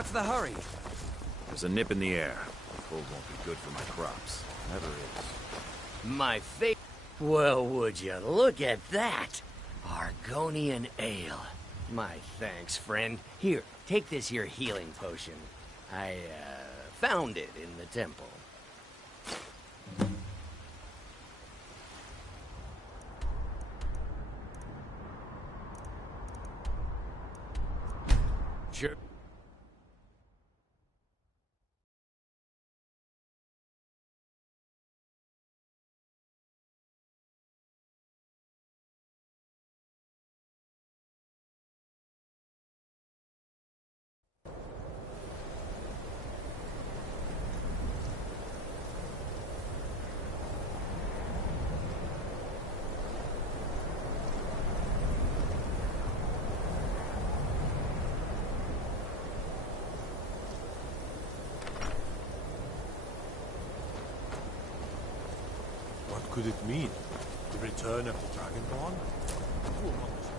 What's the hurry? There's a nip in the air. Cold won't be good for my crops. Never is. My fate. Well, would you look at that? Argonian ale. My thanks, friend. Here, take this here healing potion. I, found it in the temple. Sure. What could it mean? The return of the Dragonborn? Who among us?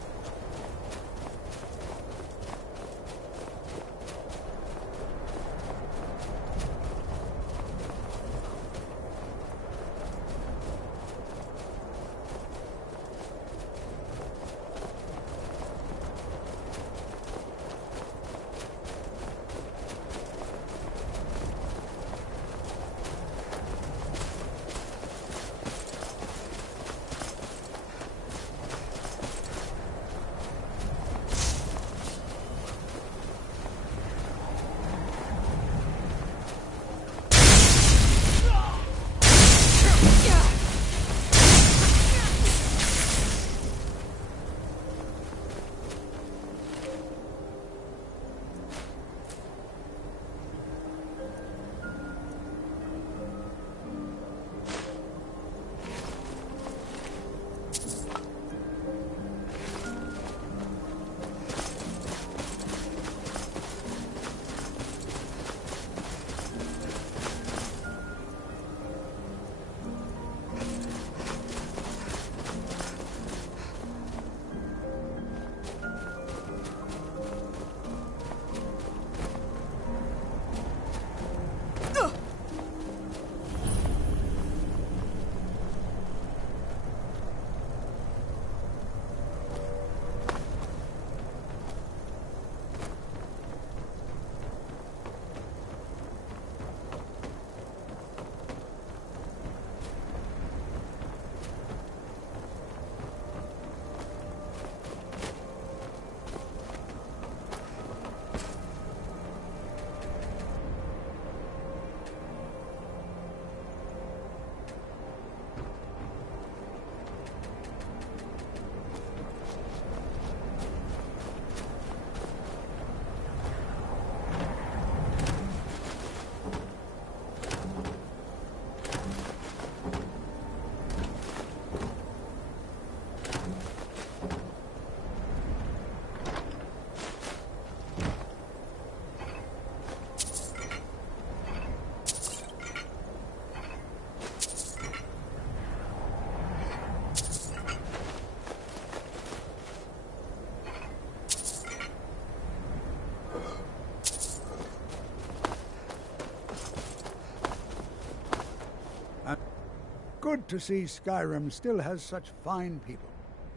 Good to see Skyrim still has such fine people.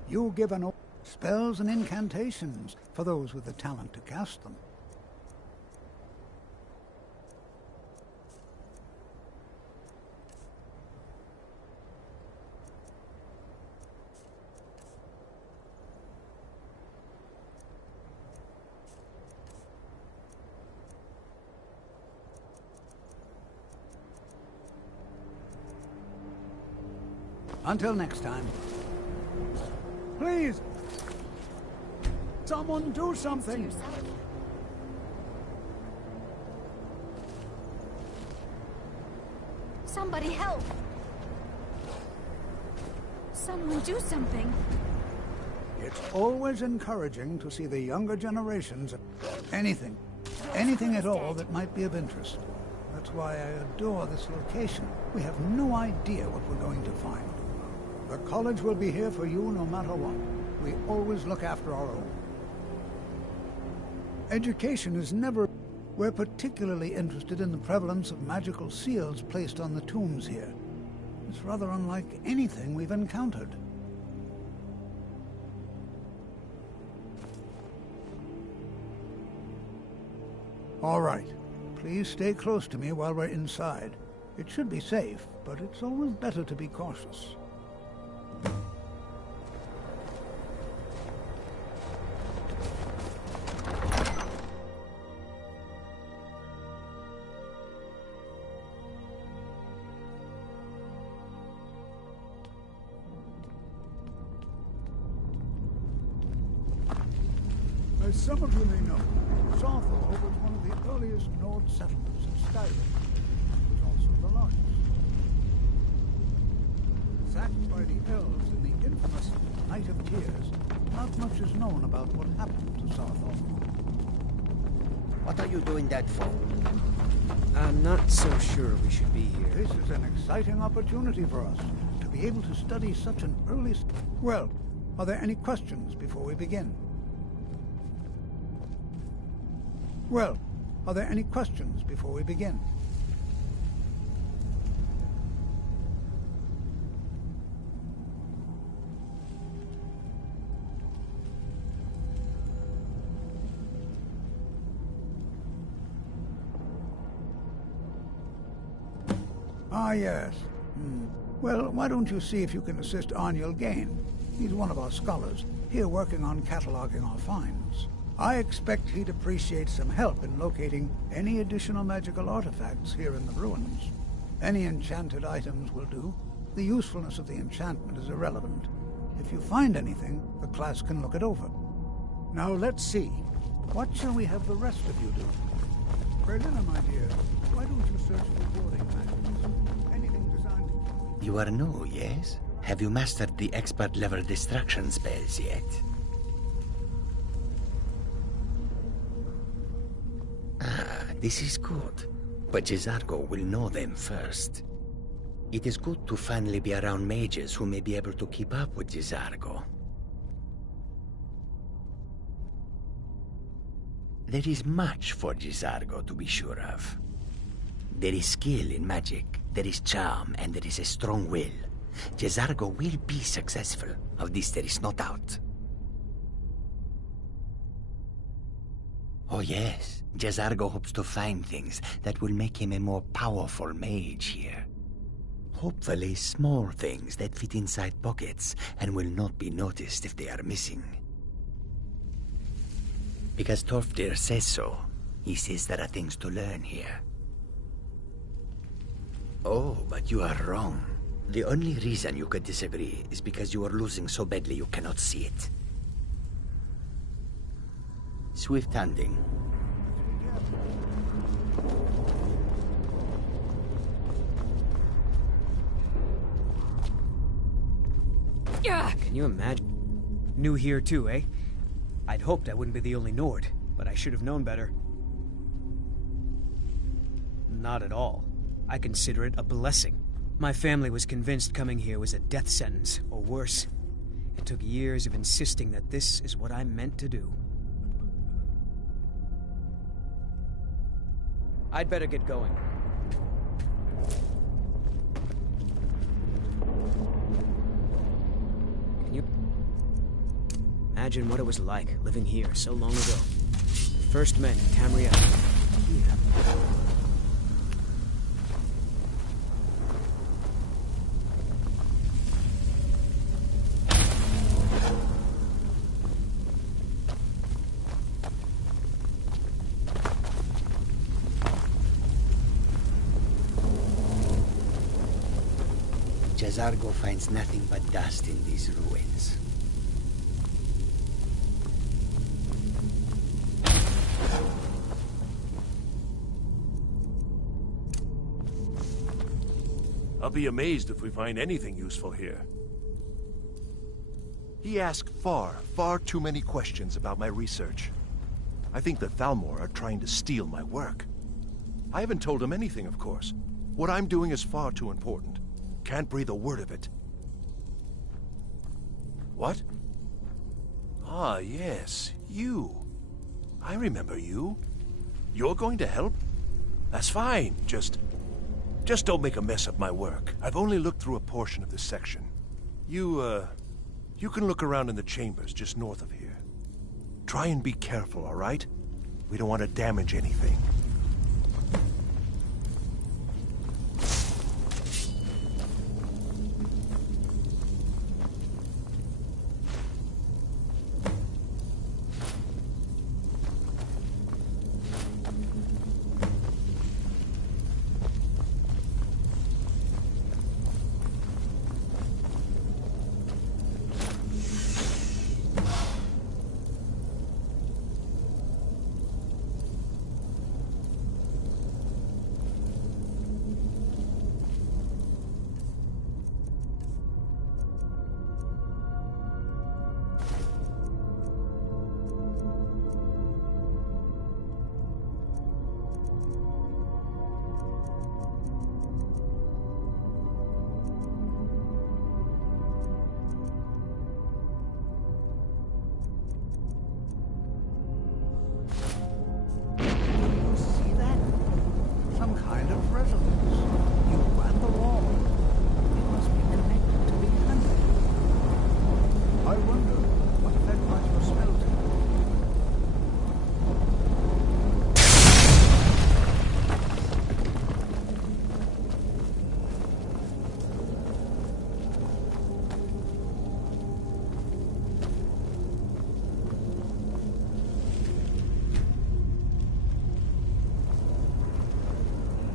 You give an spells and incantations for those with the talent to cast them. Until next time. Please! Someone do something! Somebody help! Someone do something! It's always encouraging to see the younger generations. Anything at all that might be of interest. That's why I adore this location. We have no idea what we're going to find. The college will be here for you no matter what. We always look after our own. Education is never... We're particularly interested in the prevalence of magical seals placed on the tombs here. It's rather unlike anything we've encountered. All right. Please stay close to me while we're inside. It should be safe, but it's always better to be cautious. As some of you may know, Sawthor was one of the earliest Nord settlements in Skyrim. It was also the largest. Sacked by the elves in the infamous Night of Tears, not much is known about what happened to Sawthor. What are you doing that for? I'm not so sure we should be here. This is an exciting opportunity for us, to be able to study such an early... Well, are there any questions before we begin? Well, are there any questions before we begin? Ah, yes. Well, why don't you see if you can assist Arniel Gain? He's one of our scholars, here working on cataloging our finds. I expect he'd appreciate some help in locating any additional magical artifacts here in the ruins. Any enchanted items will do. The usefulness of the enchantment is irrelevant. If you find anything, the class can look it over. Now let's see. What shall we have the rest of you do? Berlina, my dear, why don't you search for warding magics? Anything designed to... You are new, yes? Have you mastered the expert-level distraction spells yet? This is good, but Jezargo will know them first. It is good to finally be around mages who may be able to keep up with Jezargo. There is much for Jezargo to be sure of. There is skill in magic, there is charm, and there is a strong will. Jezargo will be successful, of this there is no doubt. Oh yes, Jezargo hopes to find things that will make him a more powerful mage here. Hopefully small things that fit inside pockets and will not be noticed if they are missing. Because Torfdir says so. He says there are things to learn here. Oh, but you are wrong. The only reason you could disagree is because you are losing so badly you cannot see it. Swift handing. Can you imagine? New here too, eh? I'd hoped I wouldn't be the only Nord, but I should have known better. Not at all. I consider it a blessing. My family was convinced coming here was a death sentence, or worse. It took years of insisting that this is what I'm meant to do. I'd better get going. Can you imagine what it was like living here so long ago? The first men in Tamriel. Jezargo finds nothing but dust in these ruins. I'll be amazed if we find anything useful here. He asked far too many questions about my research. I think the Thalmor are trying to steal my work. I haven't told him anything, of course. What I'm doing is far too important. Can't breathe a word of it. What? Ah, yes, you. I remember you. You're going to help? That's fine. Just don't make a mess of my work. I've only looked through a portion of this section. You can look around in the chambers just north of here. Try and be careful, all right? We don't want to damage anything.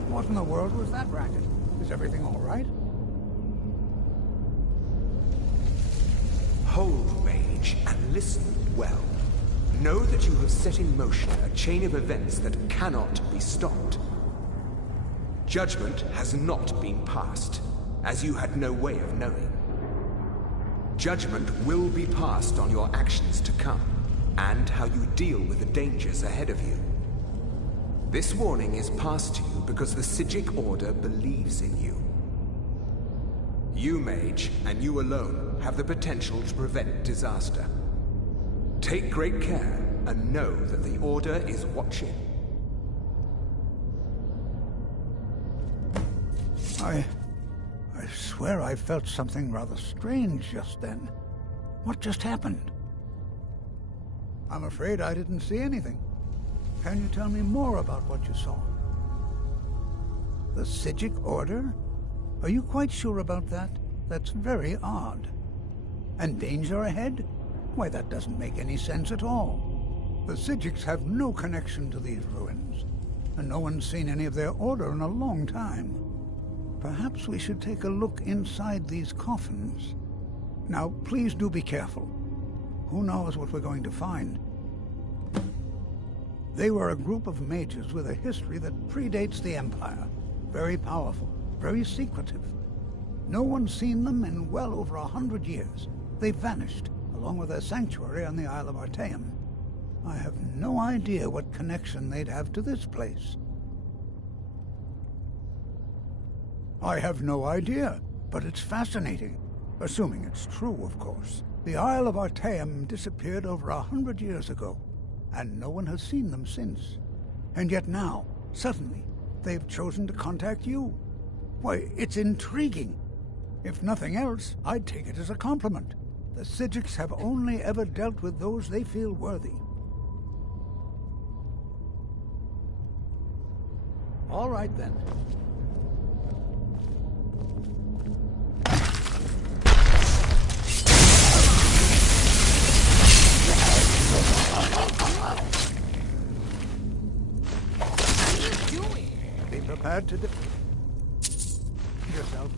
What in the world was that racket? Is everything all right? Hold, Mage, and listen well. Know that you have set in motion a chain of events that cannot be stopped. Judgment has not been passed, as you had no way of knowing. Judgment will be passed on your actions to come, and how you deal with the dangers ahead of you. This warning is passed to you because the Psijic Order believes in you. You, Mage, and you alone, have the potential to prevent disaster. Take great care, and know that the Order is watching. I swear I felt something rather strange just then. What just happened? I'm afraid I didn't see anything. Can you tell me more about what you saw? The Psijic Order? Are you quite sure about that? That's very odd. And danger ahead? Why, that doesn't make any sense at all. The Psijics have no connection to these ruins, and no one's seen any of their order in a long time. Perhaps we should take a look inside these coffins. Now, please do be careful. Who knows what we're going to find? They were a group of mages with a history that predates the Empire. Very powerful, very secretive. No one's seen them in well over 100 years. They vanished, along with their sanctuary on the Isle of Artaeum. I have no idea what connection they'd have to this place. I have no idea, but it's fascinating. Assuming it's true, of course. The Isle of Artaeum disappeared over 100 years ago, and no one has seen them since. And yet now, suddenly, they've chosen to contact you. Why, it's intriguing. If nothing else, I'd take it as a compliment. The Psijics have only ever dealt with those they feel worthy. All right, then. Be prepared to defeat yourself.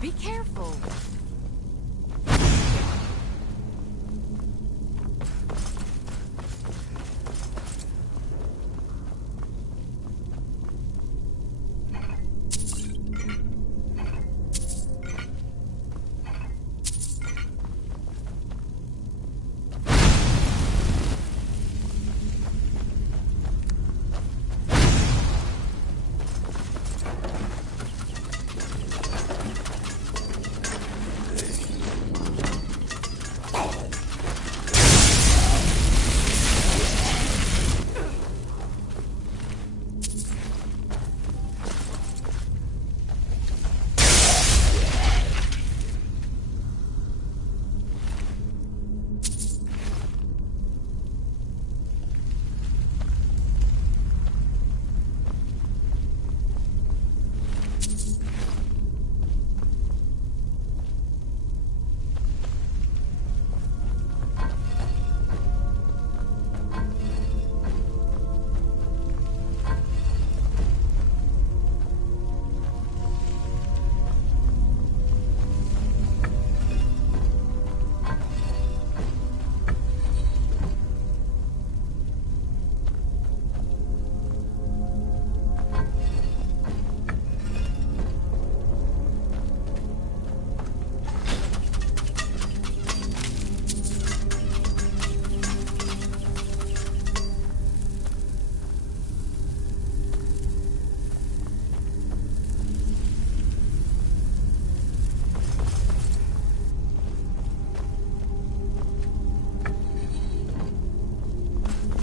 Be careful.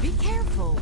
Be careful.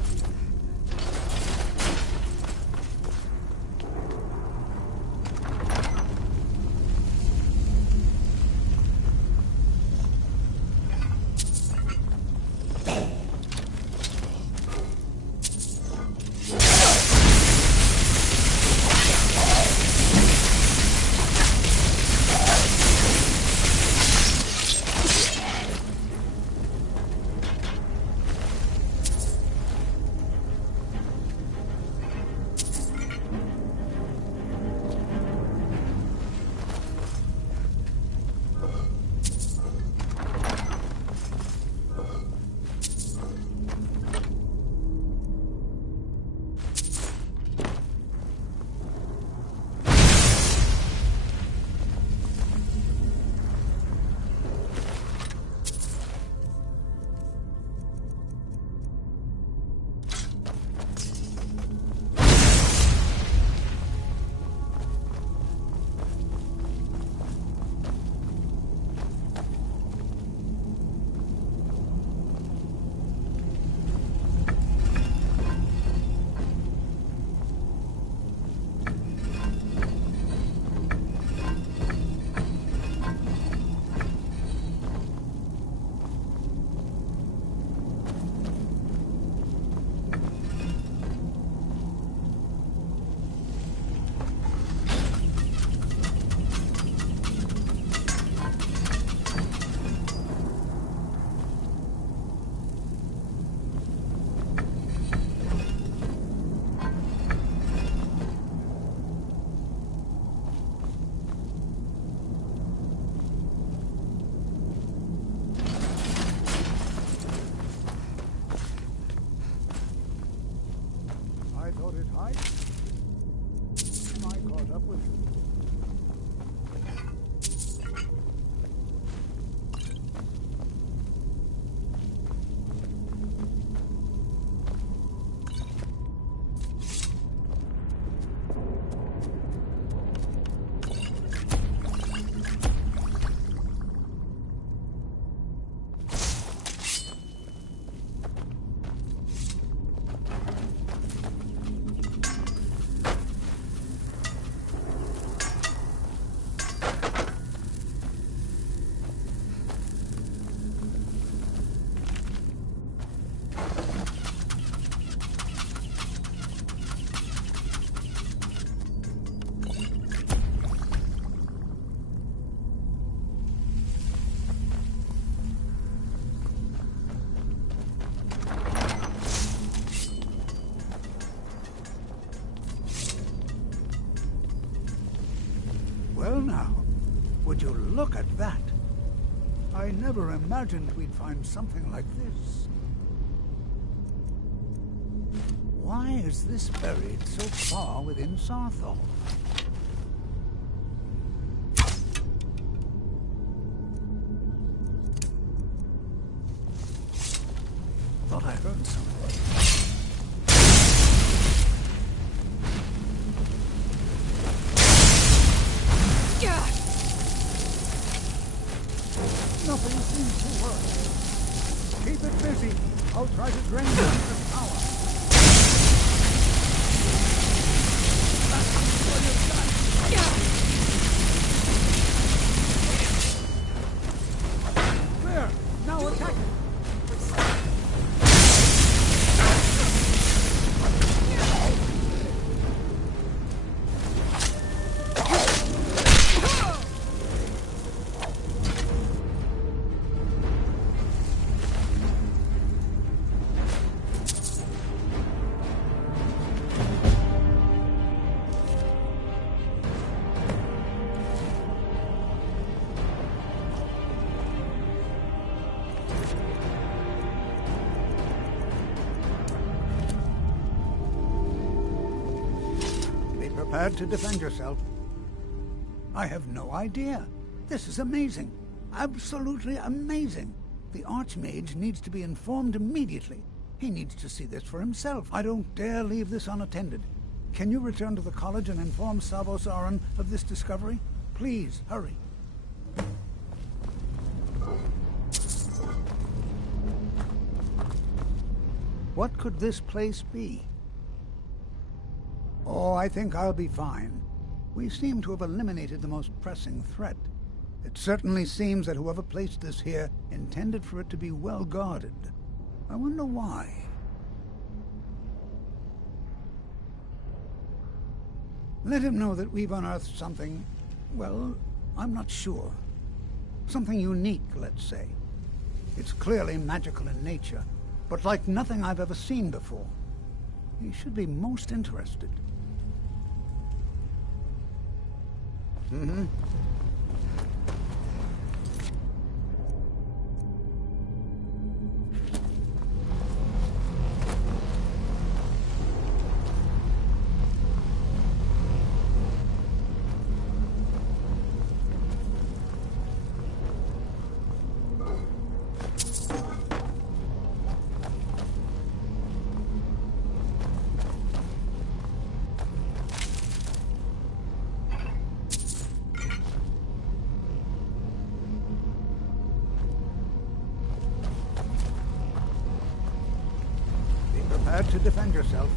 Well now, Would you look at that? I never imagined we'd find something like this. Why is this buried so far within Sarthal? Thought I heard something. Nothing seems to work. Keep it busy. I'll try to drain down the power. That's what you've done. Clear. Now attack it. Prepared to defend yourself. I have no idea. This is amazing. Absolutely amazing. The Archmage needs to be informed immediately. He needs to see this for himself. I don't dare leave this unattended. Can you return to the college and inform Savos Aran of this discovery? Please, hurry. What could this place be? Oh, I think I'll be fine. We seem to have eliminated the most pressing threat. It certainly seems that whoever placed this here intended for it to be well guarded. I wonder why. Let him know that we've unearthed something, well, I'm not sure. Something unique, let's say. It's clearly magical in nature, but like nothing I've ever seen before. He should be most interested. Mm-hmm. Prepared to defend yourself.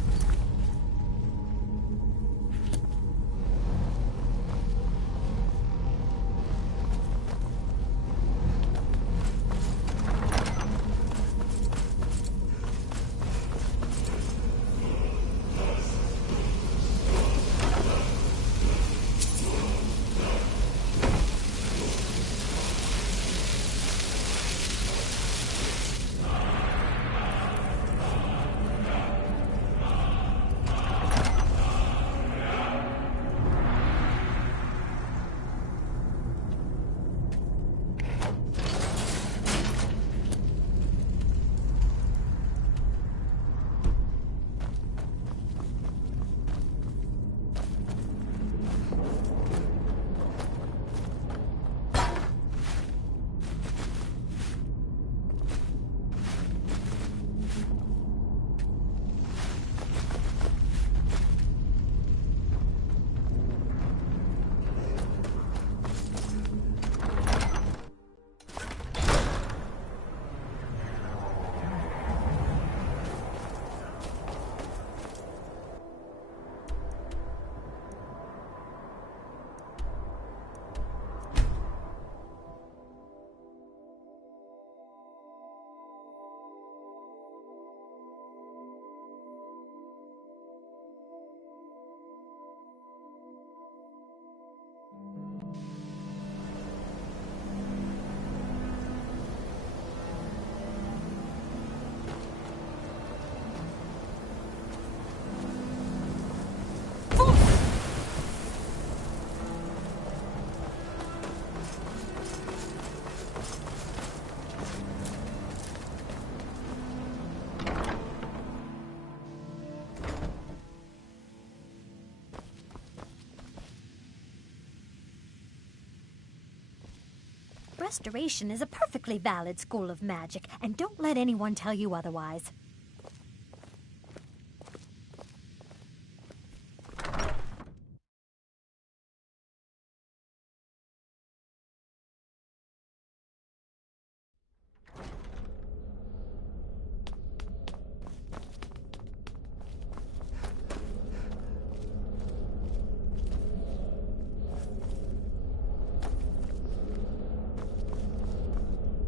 Restoration is a perfectly valid school of magic, and don't let anyone tell you otherwise.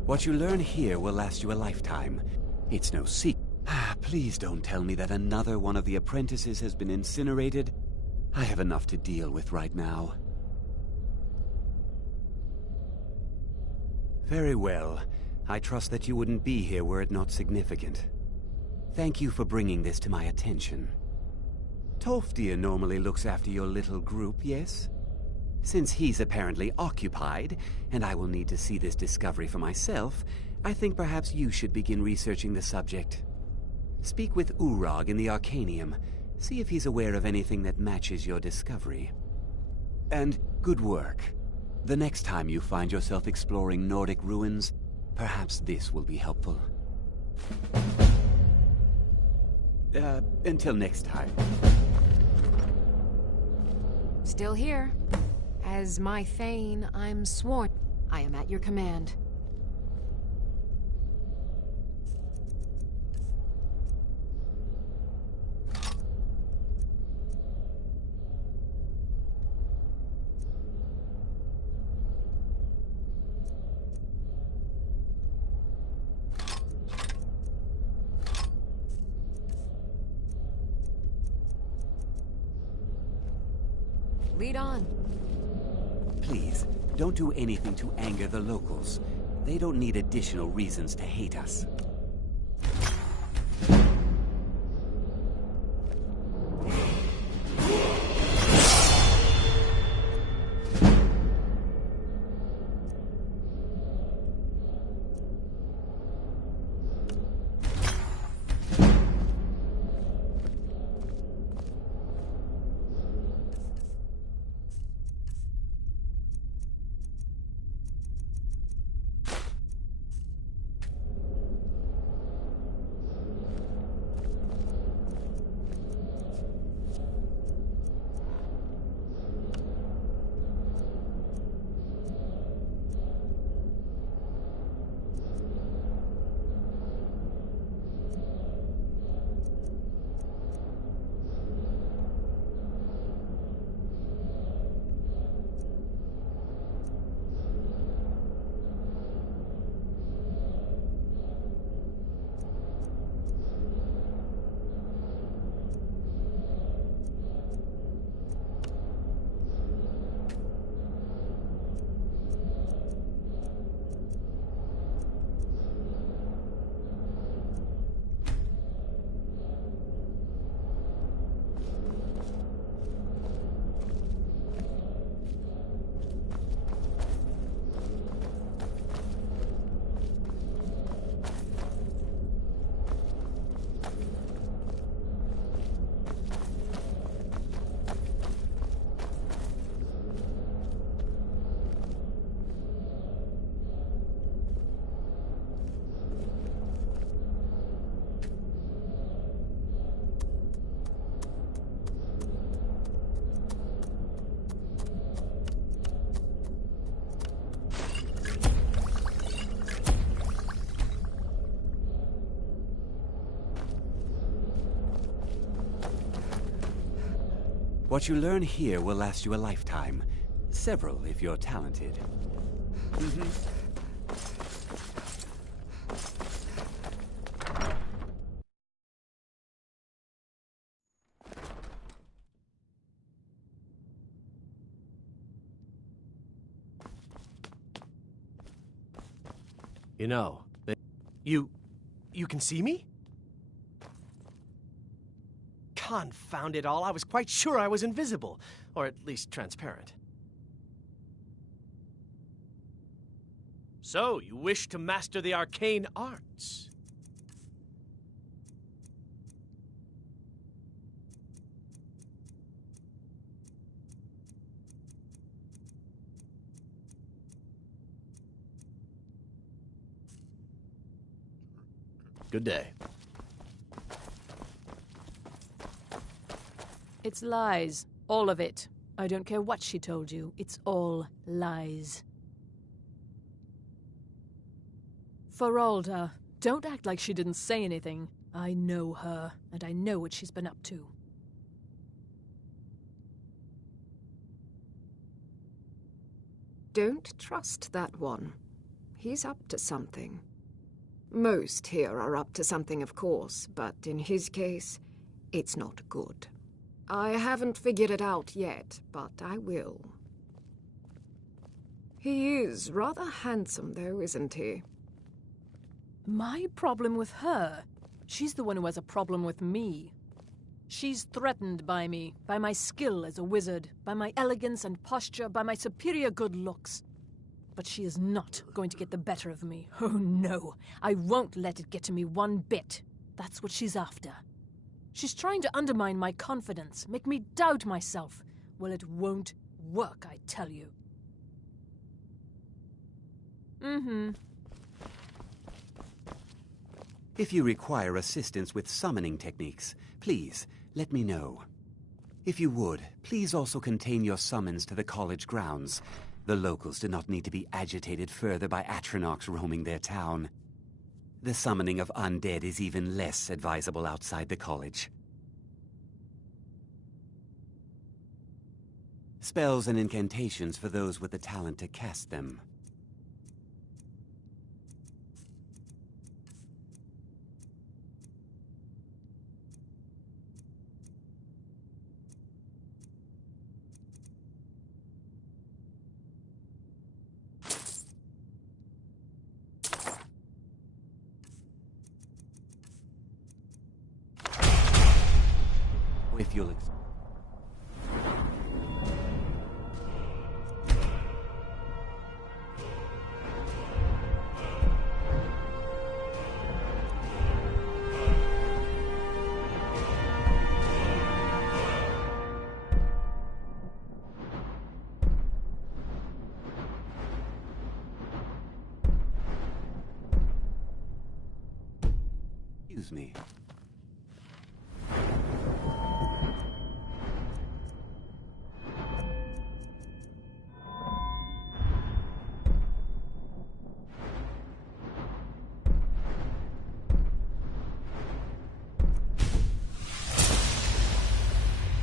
What you learn here will last you a lifetime. It's no secret. Please don't tell me that another one of the apprentices has been incinerated. I have enough to deal with right now. Very well. I trust that you wouldn't be here were it not significant. Thank you for bringing this to my attention. Tolfdir normally looks after your little group, yes? Since he's apparently occupied, and I will need to see this discovery for myself, I think perhaps you should begin researching the subject. Speak with Urag in the Arcanium. See if he's aware of anything that matches your discovery. And good work. The next time you find yourself exploring Nordic ruins, perhaps this will be helpful. Until next time. Still here. As my Thane, I'm sworn. I am at your command. Lead on. Please, don't do anything to anger the locals. They don't need additional reasons to hate us. What you learn here will last you a lifetime. Several, if you're talented. You know, you can see me? Confound it all, I was quite sure I was invisible, or at least transparent. So, you wish to master the arcane arts? Good day. It's lies. All of it. I don't care what she told you. It's all lies. Feralda, don't act like she didn't say anything. I know her, and I know what she's been up to. Don't trust that one. He's up to something. Most here are up to something, of course, but in his case, it's not good. I haven't figured it out yet, but I will. He is rather handsome, though, isn't he? My problem with her? She's the one who has a problem with me. She's threatened by me, by my skill as a wizard, by my elegance and posture, by my superior good looks. But she is not going to get the better of me. Oh no, I won't let it get to me one bit. That's what she's after. She's trying to undermine my confidence, make me doubt myself. Well, it won't work, I tell you. If you require assistance with summoning techniques, please let me know. If you would, please also contain your summons to the college grounds. The locals do not need to be agitated further by Atronachs roaming their town. The summoning of undead is even less advisable outside the college. Spells and incantations for those with the talent to cast them. If you'll excuse me.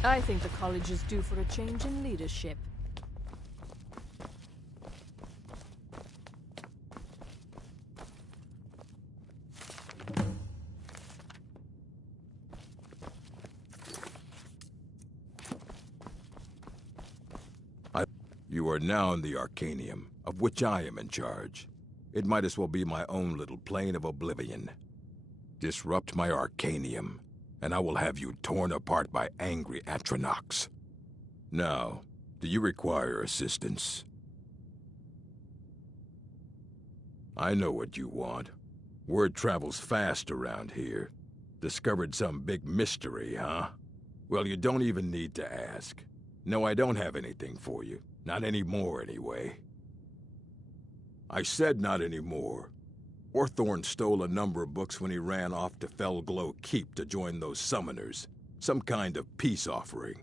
I think the college is due for a change in leadership. You are now in the Arcanium, of which I am in charge. It might as well be my own little plane of oblivion. Disrupt my Arcanium, and I will have you torn apart by angry Atronachs. Now, do you require assistance? I know what you want. Word travels fast around here. Discovered some big mystery, huh? Well, you don't even need to ask. No, I don't have anything for you. Not anymore, anyway. I said not anymore. Orthorn stole a number of books when he ran off to Felglow Keep to join those summoners. Some kind of peace offering.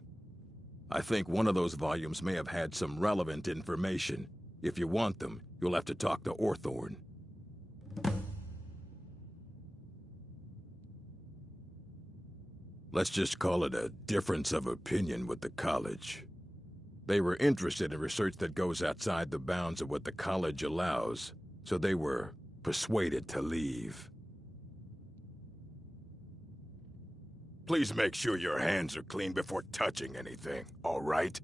I think one of those volumes may have had some relevant information. If you want them, you'll have to talk to Orthorn. Let's just call it a difference of opinion with the college. They were interested in research that goes outside the bounds of what the college allows, so they were persuaded to leave. Please make sure your hands are clean before touching anything, all right?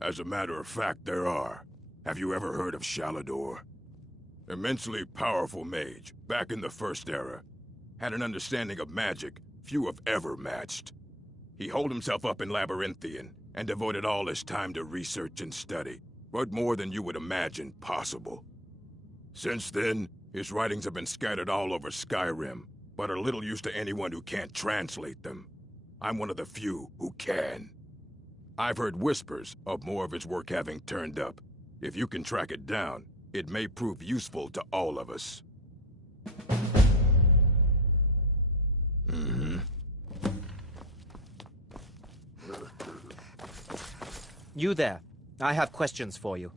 As a matter of fact, there are. Have you ever heard of Shalador? Immensely powerful mage, back in the First Era. Had an understanding of magic few have ever matched. He holed himself up in Labyrinthian and devoted all his time to research and study, but more than you would imagine possible. Since then, his writings have been scattered all over Skyrim, but are little use to anyone who can't translate them. I'm one of the few who can. I've heard whispers of more of his work having turned up. If you can track it down, It may prove useful to all of us. You there. I have questions for you.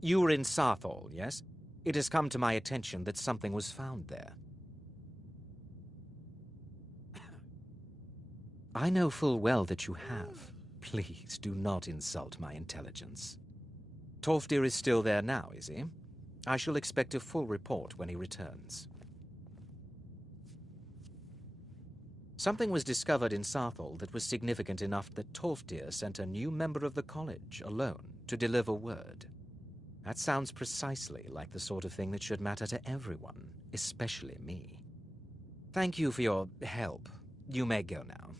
You were in Sarthal, yes? It has come to my attention that something was found there. I know full well that you have. Please do not insult my intelligence. Tolfdir is still there now, is he? I shall expect a full report when he returns. Something was discovered in Sarthal that was significant enough that Tolfdir sent a new member of the college, alone, to deliver word. That sounds precisely like the sort of thing that should matter to everyone, especially me. Thank you for your help. You may go now.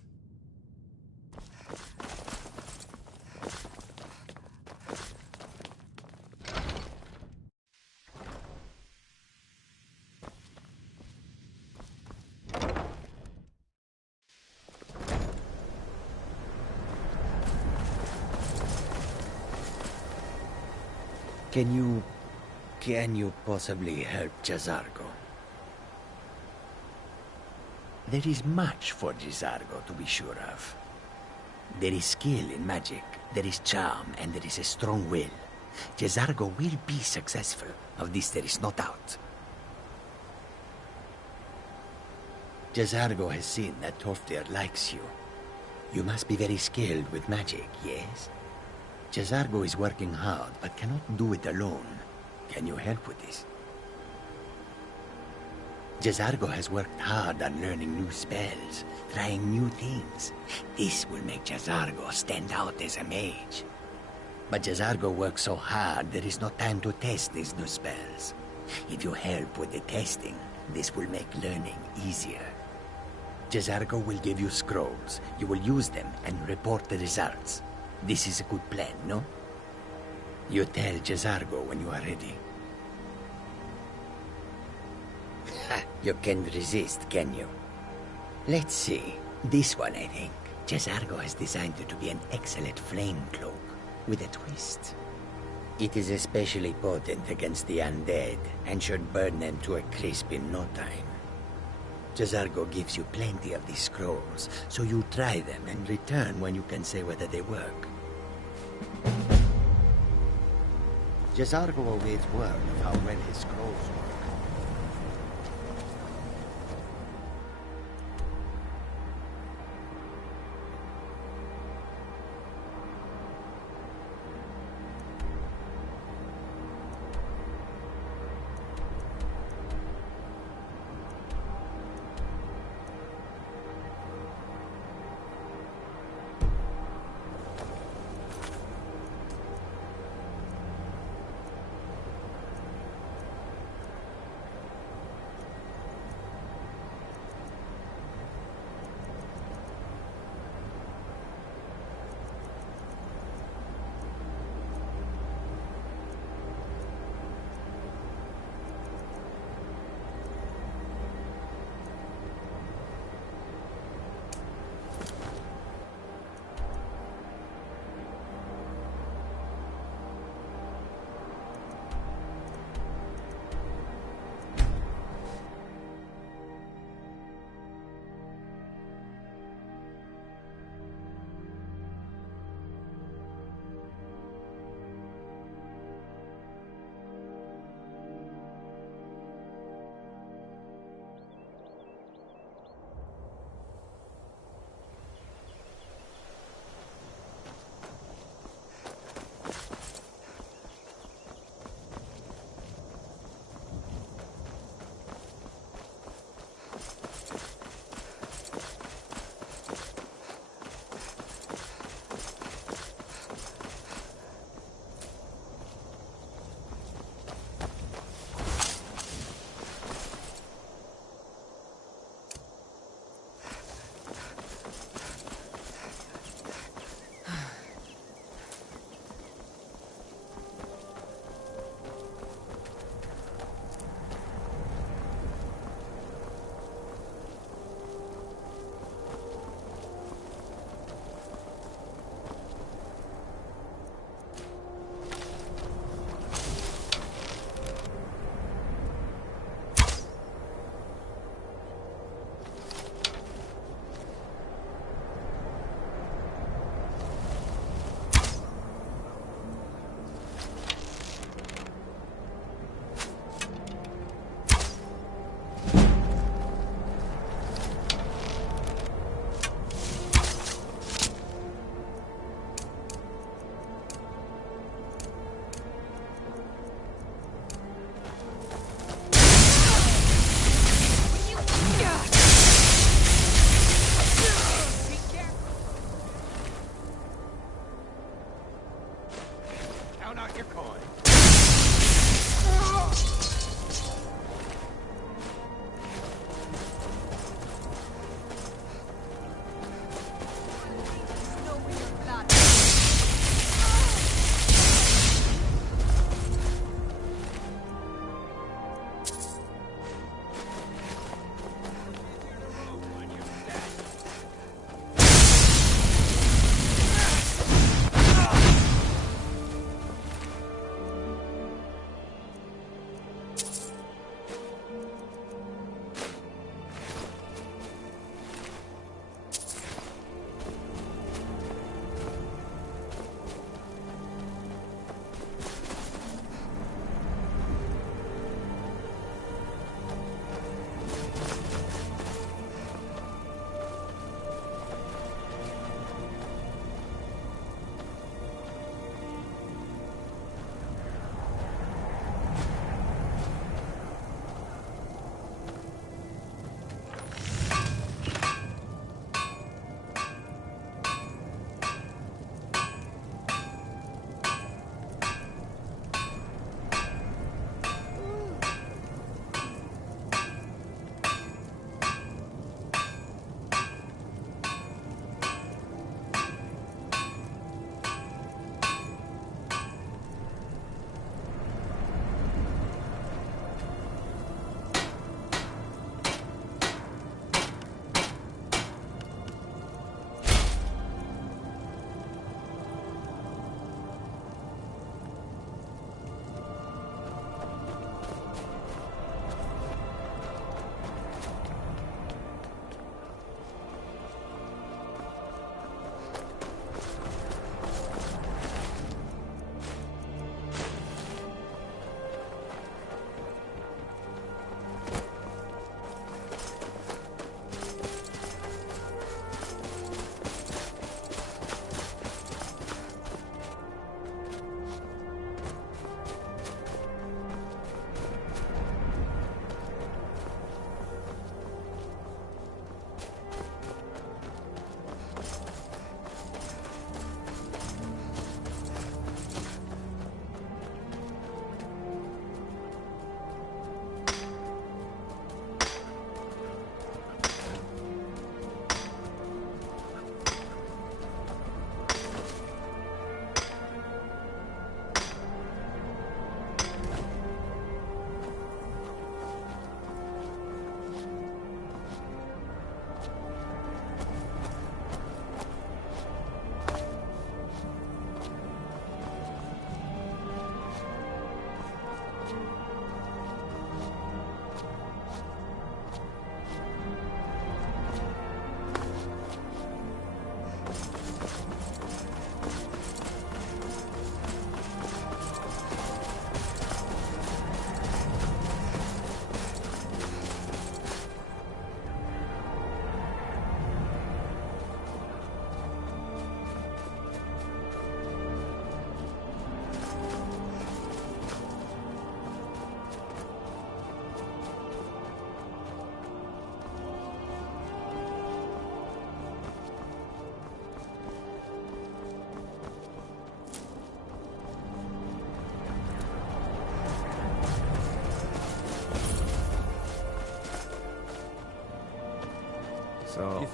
Can you possibly help Jazargo? There is much for Jazargo to be sure of. There is skill in magic, there is charm, and there is a strong will. Jazargo will be successful. Of this there is no doubt. Jazargo has seen that Tolfdir likes you. You must be very skilled with magic, yes? Jazargo is working hard, but cannot do it alone. Can you help with this? Jazargo has worked hard on learning new spells, trying new things. This will make Jazargo stand out as a mage. But Jazargo works so hard, there is no time to test these new spells. If you help with the testing, this will make learning easier. Jazargo will give you scrolls. You will use them and report the results. This is a good plan, no? You tell Jazargo when you are ready. You can't resist, can you? Let's see. This one, I think. Jazargo has designed it to be an excellent flame cloak, with a twist. It is especially potent against the undead, and should burn them to a crisp in no time. Jazargo gives you plenty of these scrolls, so you try them and return when you can say whether they work. Jazargo awaits word of how well his scrolls work.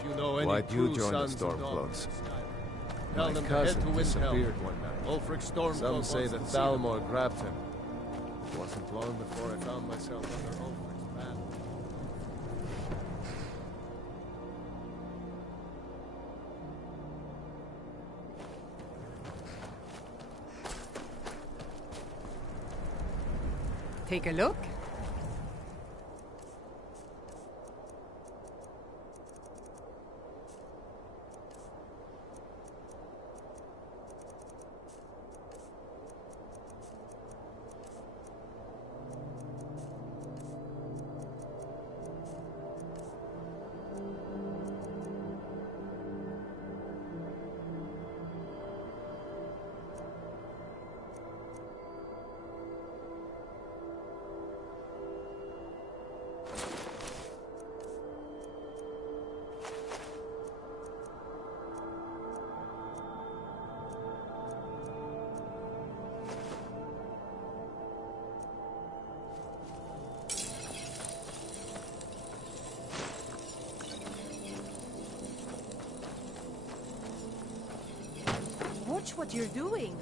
you know any Why'd true you join the sons and Stormcloaks? daughters of Skyrim. Tell My them to head cousin to Windhelm. disappeared one night. Ulfric Stormcloak Some say wants that to see them. Thalmor grabbed him. It wasn't long before I found myself under Ulfric's ban. Take a look. Watch what you're doing.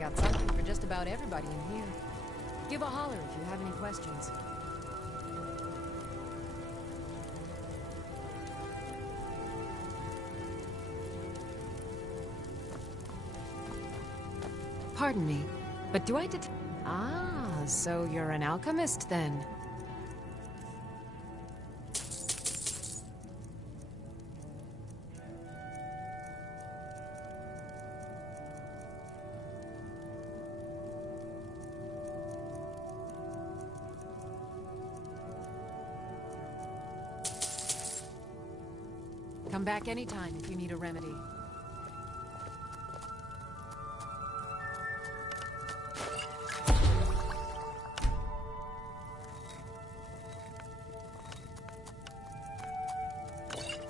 Got something for just about everybody in here. Give a holler if you have any questions. Pardon me, but do I Ah, so you're an alchemist then? Come back anytime if you need a remedy.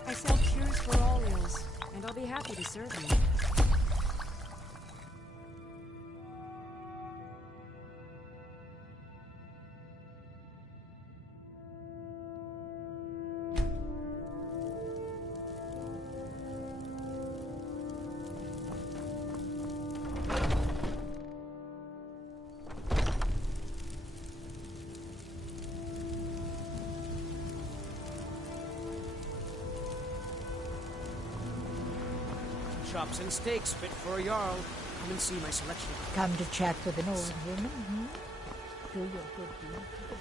I sell cures for all ills, and I'll be happy to serve you. Chops and steaks fit for a Jarl. Come and see my selection. Come to chat with an old woman, hmm? Do your good deed.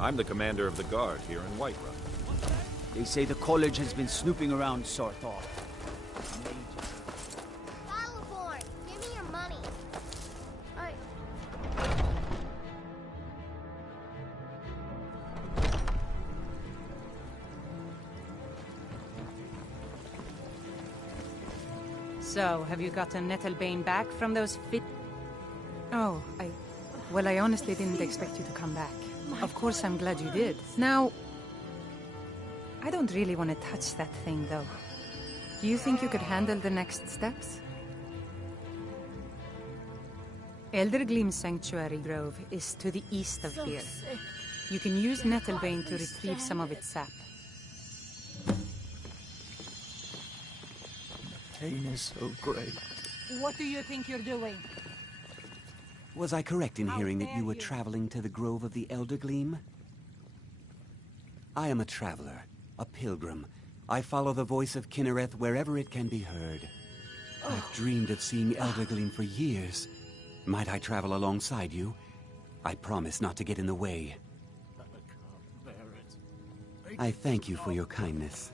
I'm the commander of the guard here in Whiterun. They say the college has been snooping around Sarthal. Battleborn, give me your money. So, have you gotten Nettlebane back from those fit... Oh, Well, I honestly didn't expect you to come back. Of course, I'm glad you did. Now... I don't really want to touch that thing, though. Do you think you could handle the next steps? Eldergleam Sanctuary Grove is to the east of here. You can use Nettlebane to retrieve some of its sap. Pain is so great. What do you think you're doing? Was I correct in hearing that you were traveling to the Grove of the Eldergleam? I am a traveler, a pilgrim. I follow the voice of Kinnereth wherever it can be heard. I've dreamed of seeing Eldergleam for years. Might I travel alongside you? I promise not to get in the way. I thank you for your kindness.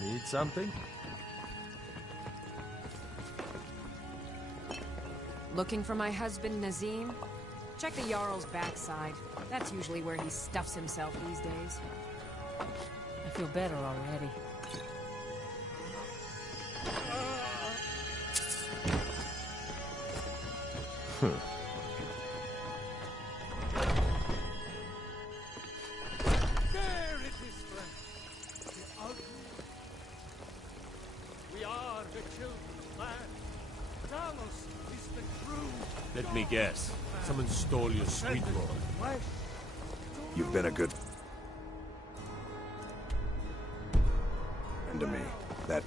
Need something? Looking for my husband, Nazim? Check the Jarl's backside. That's usually where he stuffs himself these days. I feel better already. There it is, friend. The ugly. We are the children's land. Talos is the true. Let me guess. Someone stole your sweet boy. You've been a good friend to me. That